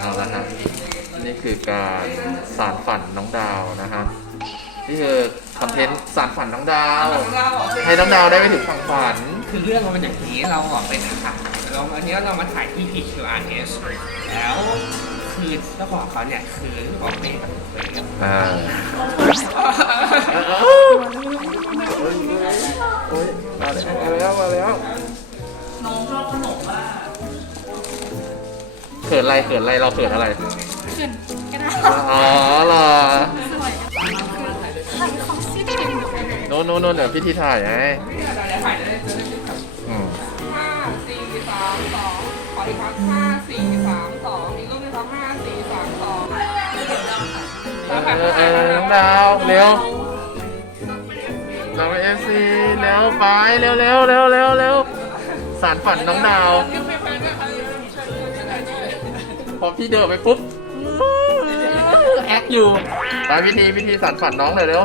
เอาละฮะนี่คือการสารฝันน้องดาวนะฮะนี่คือคอนเทนต์สารฝันน้องดาว ให้น้องดาวได้ไปถึงฝั่งฝัน คือเรื่องมันเป็นอย่างนี้เราออกเป็นนะคะเราอันนี้เรามาถ่ายที่ PQRS แล้วคือเจ้าของเขาเนี่ยคือออกเป็นกับเฟย์อ่าโอ้ยมาแล้วมาแล้วน้องชอบขนมอะเขินอะไรเขินอะไรเราเขินอะไรขึ้นก็ได้อ๋อเหรอสวยใครเขาซิดกันอยู่เลยโน่นโน่นโน่นเดี๋ยวพี่ทีถ่ายไงอืมห้าสี่สามสองขออีกครั้งห้าสี่สามสองอีกรูปหนึงครับห้าสี่สามสองเออเออเออน้องดาวเร็วเราไปเอฟซีเร็วไปเร็วเร็วเร็วเร็วเร็วสารฝันน้องดาว พอพี่เดินไปปุ๊บแอคอยู่ไปพิธีพิธีสารฝันน้องเลยเร็ว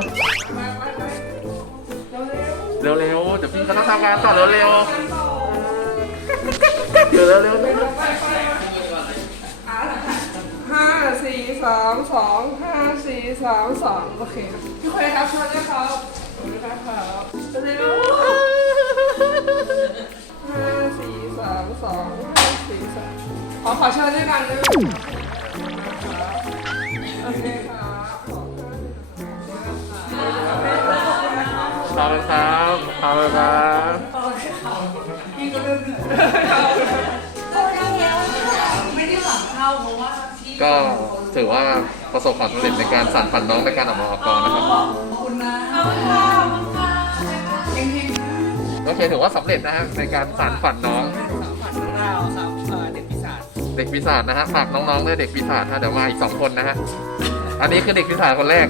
เร็วเร็วเดี๋ยวพี่ก็ต้องทำงานต่อเร็วเร็วเดี๋ยวเร็วเร็วห้าสี่สามสองห้าสี่สามสองโอเคพี่คุยครับชวยด้วยครับขอบคุณนะครับ อขอเชิญด้วยกันด้วยโอเคครับขอบคุณขอบครับขอบคุณครับพี่ก็เริ่มไม่ได้หวังเข้าเพราะว่าพี่ก็ถือว่าประสบความสำเร็จในการสานฝันน้องในการออกมาออกกองนะครับขอบคุณนะขอบคุณค่ะขอบคุณค่ะเฮงๆโอเคถือว่าสำเร็จนะฮะในการสานฝันน้องฝันของเราครับ เด็กปีศาจนะฮะฝากน้องๆด้วยเด็กปีศาจนะเดี๋ยวมาอีกสองคนนะฮะอันนี้คือเด็กปีศาจคนแรก